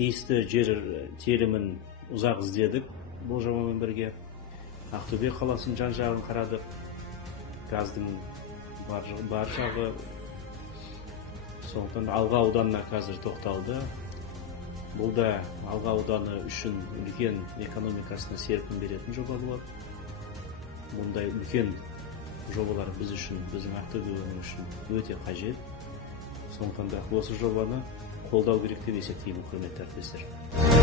тиісті жер телімін ұзақ іздедік бұл жобамен бірге. Ақтөбе қаласының жан-жағын қарадық. Газдың бар жағы. Сондықтан Алға ауданына қазір тоқталды. Бұл да Алға ауданы үшін үлкен экономикасына серпін беретін жоба болады. Мұндай үлкен жобалар біз үшін, біздің Ақтөбе өңірі үшін өте қажет. Сондықтан да осы жобаны қолдау керек деп есептеймін, құрметті әріптестер.